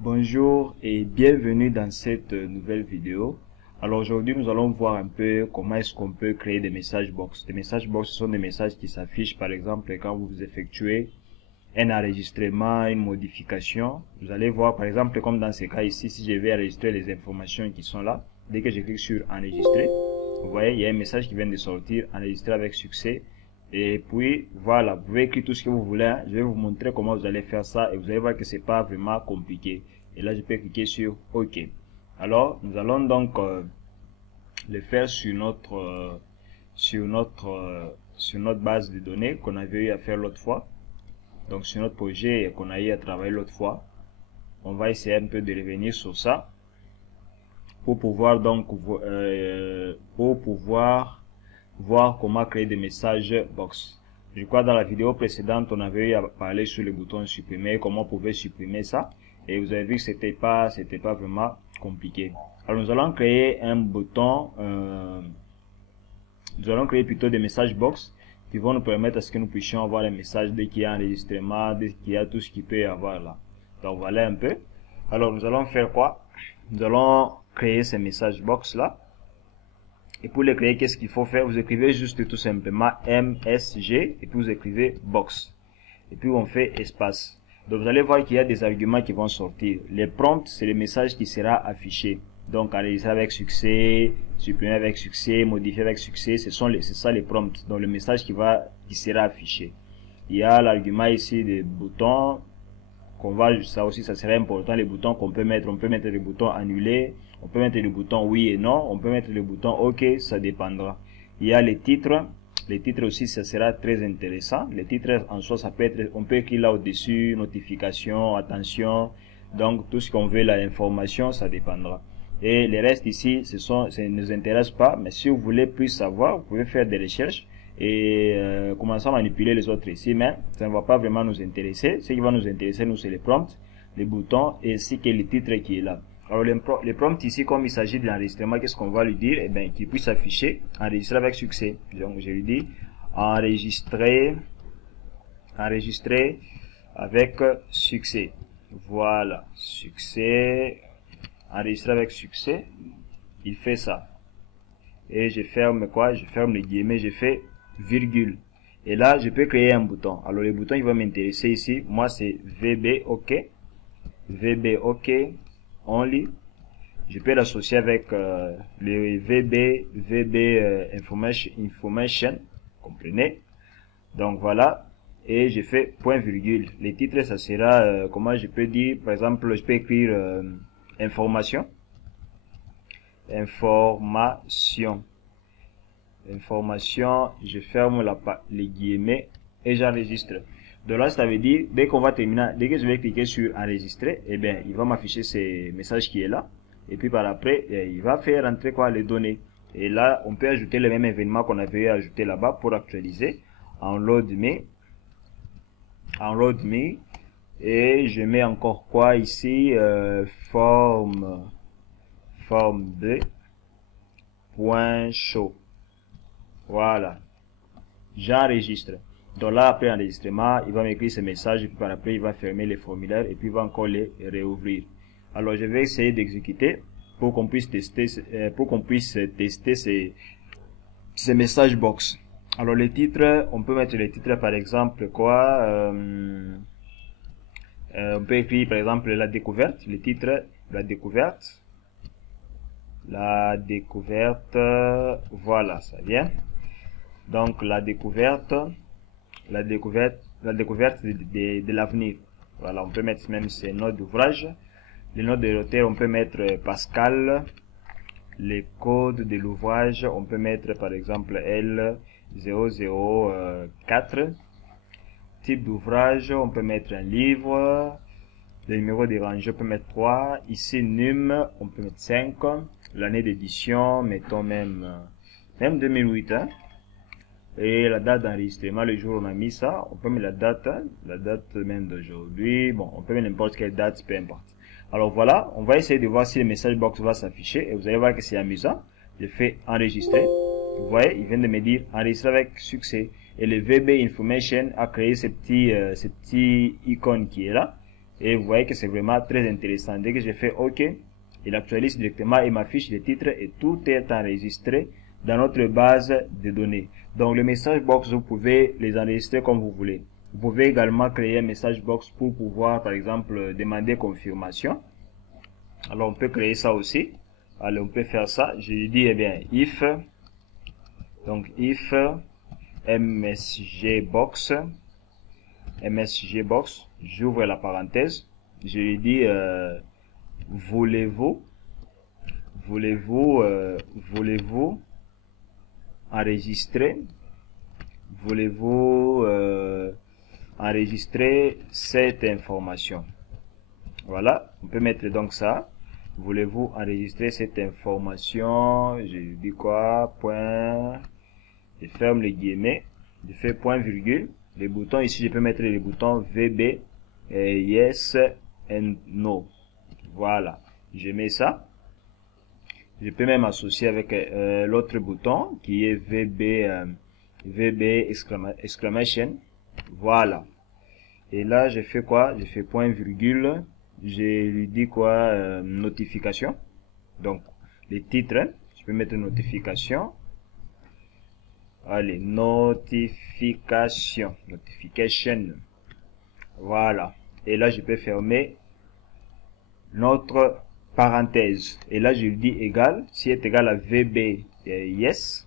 Bonjour et bienvenue dans cette nouvelle vidéo. Alors aujourd'hui nous allons voir un peu comment est-ce qu'on peut créer des messages box. Des messages box, ce sont des messages qui s'affichent par exemple quand vous effectuez un enregistrement, une modification. Vous allez voir par exemple comme dans ce cas ici, si je vais enregistrer les informations qui sont là, dès que je clique sur enregistrer, vous voyez il y a un message qui vient de sortir, enregistrer avec succès. Et puis voilà, vous pouvez écrire tout ce que vous voulez, hein. Je vais vous montrer comment vous allez faire ça et vous allez voir que c'est pas vraiment compliqué. Et là je peux cliquer sur OK. Alors nous allons donc le faire sur notre base de données qu'on avait eu à faire l'autre fois. Donc sur notre projet qu'on a eu à travailler l'autre fois. On va essayer un peu de revenir sur ça pour pouvoir donc voir comment créer des messages box. Je crois dans la vidéo précédente on avait eu à parler sur le bouton supprimer, comment on pouvait supprimer ça, et vous avez vu que c'était pas vraiment compliqué. Alors nous allons créer un bouton, nous allons créer plutôt des messages box qui vont nous permettre à ce que nous puissions avoir les messages dès qu'il y a enregistrement, dès qu'il y a tout ce qui peut y avoir là. Donc voilà un peu. Alors nous allons faire quoi? Nous allons créer ces messages box là. Et pour les créer, qu'est-ce qu'il faut faire? Vous écrivez juste tout simplement MSG et puis vous écrivez box. Et puis on fait espace. Donc vous allez voir qu'il y a des arguments qui vont sortir. Les prompts, c'est le message qui sera affiché. Donc enregistrer avec succès, supprimer avec succès, modifier avec succès, c'est ça les prompts. Donc le message qui sera affiché. Il y a l'argument ici des boutons ça aussi ça serait important, les boutons qu'on peut mettre. On peut mettre le bouton annuler, on peut mettre le bouton oui et non, on peut mettre le bouton ok, ça dépendra. Il y a les titres aussi, ça sera très intéressant. Les titres en soi, ça peut être, on peut écrire là au-dessus, notification, attention, donc tout ce qu'on veut, l'information, ça dépendra. Et les restes ici, ça ne nous intéresse pas, mais si vous voulez plus savoir, vous pouvez faire des recherches et commencer à manipuler les autres ici, mais ça ne va pas vraiment nous intéresser. Ce qui va nous intéresser, nous, c'est les prompts, les boutons ainsi que les titres qui est là. Alors les prompts ici, comme il s'agit de l'enregistrement, qu'est-ce qu'on va lui dire? Eh bien, qu'il puisse afficher enregistrer avec succès. Donc je lui dis enregistrer avec succès. Voilà, succès, enregistrer avec succès. Il fait ça. Et je ferme quoi? Je ferme les guillemets, je fais virgule. Et là, je peux créer un bouton. Alors le bouton, il va m'intéresser ici. Moi, c'est VB OK. VB OK. Only. Je peux l'associer avec le VB information. Comprenez? Donc voilà. Et je fais point virgule. Les titres, ça sera, comment je peux dire, par exemple, je peux écrire information. Information, je ferme les guillemets et j'enregistre. De là, ça veut dire, dès qu'on va terminer, dès que je vais cliquer sur enregistrer, eh bien, il va m'afficher ces messages qui est là. Et puis par après, il va faire rentrer quoi? Les données. Et là, on peut ajouter le même événement qu'on avait ajouté là-bas pour actualiser. En load me. Et je mets encore quoi ici? Forme 2. Point chaud. Voilà, j'enregistre. Donc là, après enregistrement, il va m'écrire ce message et puis par après, il va fermer les formulaires et puis il va encore les réouvrir. Alors, je vais essayer d'exécuter pour qu'on puisse tester, ces messages box. Alors, les titres, on peut mettre les titres par exemple quoi? On peut écrire par exemple la découverte, les titres, la découverte, voilà, ça vient. Donc la découverte de l'avenir. Voilà, on peut mettre même ces notes d'ouvrage. Les notes de l'auteur, on peut mettre Pascal. Les codes de l'ouvrage, on peut mettre par exemple L004. Type d'ouvrage, on peut mettre un livre. Le numéro de rangée, on peut mettre 3. Ici, num, on peut mettre 5. L'année d'édition, mettons même 2008. Hein. Et la date d'enregistrement, le jour où on a mis ça, on peut mettre la date même d'aujourd'hui. Bon, on peut mettre n'importe quelle date, peu importe. Alors voilà, on va essayer de voir si le message box va s'afficher. Et vous allez voir que c'est amusant. Je fais enregistrer. Vous voyez, il vient de me dire enregistrer avec succès. Et le VB Information a créé ces petits icônes qui est là. Et vous voyez que c'est vraiment très intéressant. Dès que j'ai fait OK, il actualise directement et m'affiche les titres et tout est enregistré dans notre base de données. Donc le message box, vous pouvez les enregistrer comme vous voulez. Vous pouvez également créer un message box pour pouvoir par exemple demander confirmation. Alors on peut créer ça aussi. Alors on peut faire ça. Je lui dis eh bien if, donc if msg box, j'ouvre la parenthèse. Je lui dis voulez-vous enregistrer, enregistrer cette information. Voilà, on peut mettre donc ça. Voulez-vous enregistrer cette information? Je lui dis quoi? Point. Je ferme les guillemets. Je fais point virgule. Les boutons ici, je peux mettre les boutons VB, et yes and no. Voilà. Je mets ça. Je peux même associer avec l'autre bouton qui est VB exclamation. Voilà. Et là, je fais quoi? Je fais point virgule. Je lui dis quoi? Notification. Donc, les titres, je peux mettre notification. Allez, notification. Voilà. Et là, je peux fermer notre parenthèse. Et là, je lui dis égal. Si est égal à VB, yes.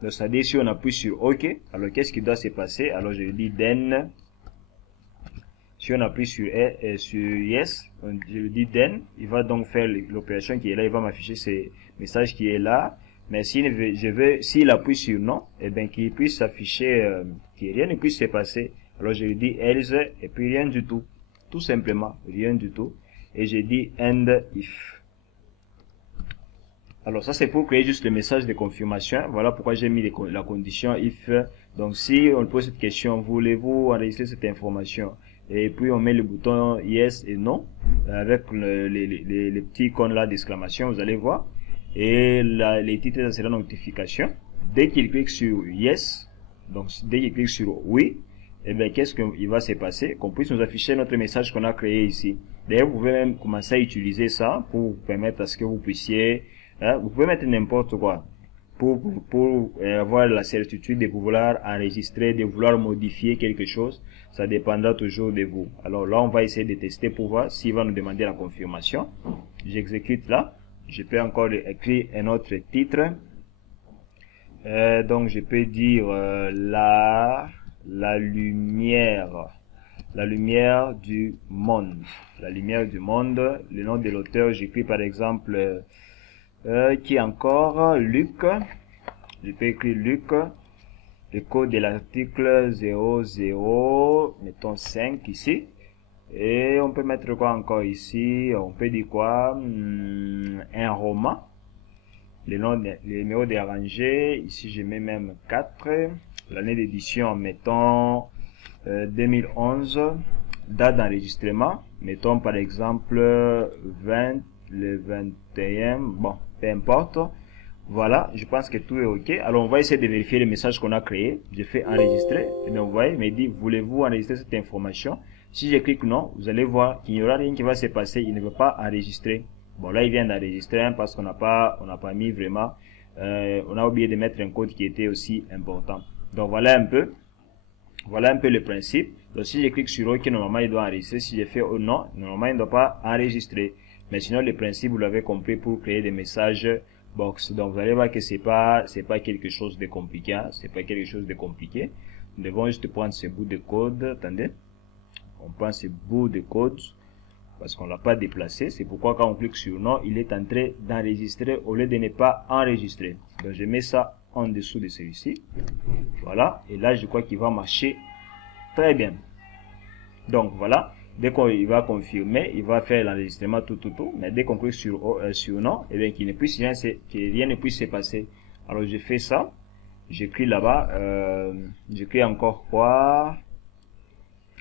Donc, c'est-à-dire, si on appuie sur OK, alors qu'est-ce qui doit se passer? Alors, je lui dis then. Si on appuie sur yes, je lui dis then, il va donc faire l'opération qui est là, il va m'afficher ce message qui est là. Mais s'il appuie sur non, et bien qu'il puisse s'afficher, que rien ne puisse se passer. Alors je lui dis else, et puis rien du tout. Tout simplement, rien du tout. Et je dis end if. Alors ça c'est pour créer juste le message de confirmation. Voilà pourquoi j'ai mis la condition if. Donc si on pose cette question, voulez-vous enregistrer cette information? Et puis on met le bouton yes et non avec les petits icônes là d'exclamation, vous allez voir. Et les titres ça sera notification. Dès qu'il clique sur yes, donc dès qu'il clique sur oui, et bien qu'est-ce qu'il va se passer? Qu'on puisse nous afficher notre message qu'on a créé ici. D'ailleurs vous pouvez même commencer à utiliser ça pour vous permettre à ce que vous puissiez, vous pouvez mettre n'importe quoi pour avoir la certitude de vouloir enregistrer, de vouloir modifier quelque chose. Ça dépendra toujours de vous. Alors là on va essayer de tester pour voir s'il va nous demander la confirmation. J'exécute là. Je peux encore écrire un autre titre. Donc je peux dire la lumière du monde. La lumière du monde. Le nom de l'auteur, j'écris par exemple qui encore? Luc. Je peux écrire Luc. Le code de l'article 00, mettons 5 ici. Et on peut mettre quoi encore ici? On peut dire quoi? Un roman. Le numéro des rangées. Ici, je mets même 4. L'année d'édition, mettons 2011. Date d'enregistrement. Mettons par exemple le 21. Bon, peu importe. Voilà, je pense que tout est OK. Alors, on va essayer de vérifier le message qu'on a créé. Je fais enregistrer. Et bien, vous voyez, il me dit, voulez-vous enregistrer cette information? Si je clique non, vous allez voir qu'il n'y aura rien qui va se passer. Il ne veut pas enregistrer. Bon, là, il vient d'enregistrer parce qu'on n'a pas mis vraiment, on a oublié de mettre un code qui était aussi important. Donc, voilà un peu le principe. Donc, si je clique sur OK, normalement, il doit enregistrer. Si je fais non, normalement, il ne doit pas enregistrer. Mais sinon, le principe, vous l'avez compris pour créer des messages box. Donc, vous allez voir que c'est pas quelque chose de compliqué, hein. C'est pas quelque chose de compliqué. Nous devons juste prendre ce bout de code. Attendez. On prend ce bout de code parce qu'on l'a pas déplacé. C'est pourquoi quand on clique sur non, il est en train d'enregistrer au lieu de ne pas enregistrer. Donc, je mets ça en dessous de celui-ci. Voilà. Et là, je crois qu'il va marcher très bien. Donc, voilà. Dès qu'il va confirmer, il va faire l'enregistrement tout. Mais dès qu'on clique sur non, et bien qu'il ne puisse rien, que rien ne puisse se passer. Alors je fais ça. J'écris là-bas. J'écris encore quoi?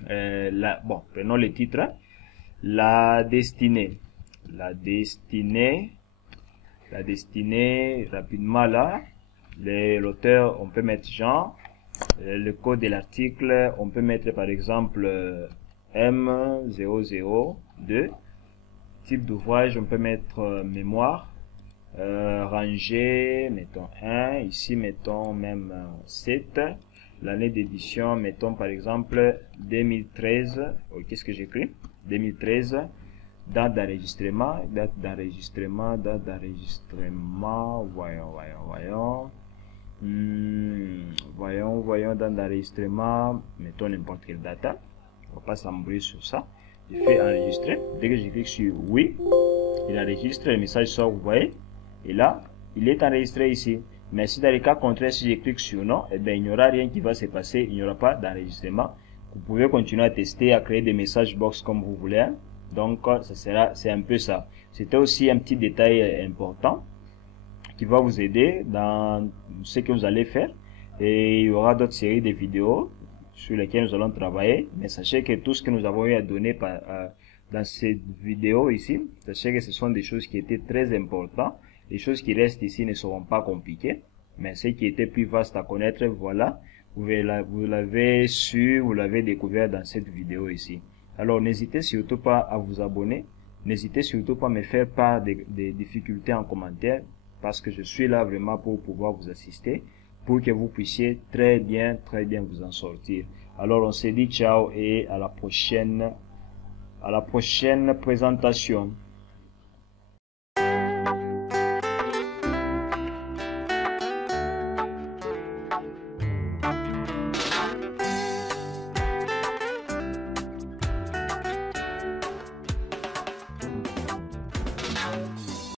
Bon, prenons le titre. La destinée. Rapidement là. L'auteur, on peut mettre Jean. Le code de l'article, on peut mettre par exemple M002. Type d'ouvrage, on peut mettre mémoire. Rangée, mettons 1. Ici, mettons même 7. L'année d'édition, mettons par exemple 2013. Qu'est-ce que j'écris? 2013. Date d'enregistrement, voyons, date d'enregistrement, mettons n'importe quelle date. On va pas s'embrouiller sur ça. Je fais enregistrer. Dès que je clique sur oui, il enregistre, le message sort, vous voyez. Et là, il est enregistré ici. Mais si dans le cas contraire, si je clique sur non, eh bien, il n'y aura rien qui va se passer, il n'y aura pas d'enregistrement. Vous pouvez continuer à tester, à créer des messages box comme vous voulez. Donc, c'est un peu ça. C'était aussi un petit détail important qui va vous aider dans ce que vous allez faire. Et il y aura d'autres séries de vidéos sur lesquelles nous allons travailler. Mais sachez que tout ce que nous avons eu à donner dans cette vidéo ici, sachez que ce sont des choses qui étaient très importantes. Les choses qui restent ici ne seront pas compliquées. Mais ce qui était plus vaste à connaître, voilà, vous l'avez su, vous l'avez découvert dans cette vidéo ici. Alors, n'hésitez surtout pas à vous abonner. N'hésitez surtout pas à me faire part des difficultés en commentaire, parce que je suis là vraiment pour pouvoir vous assister, pour que vous puissiez très bien vous en sortir. Alors, on se dit ciao et à la prochaine présentation.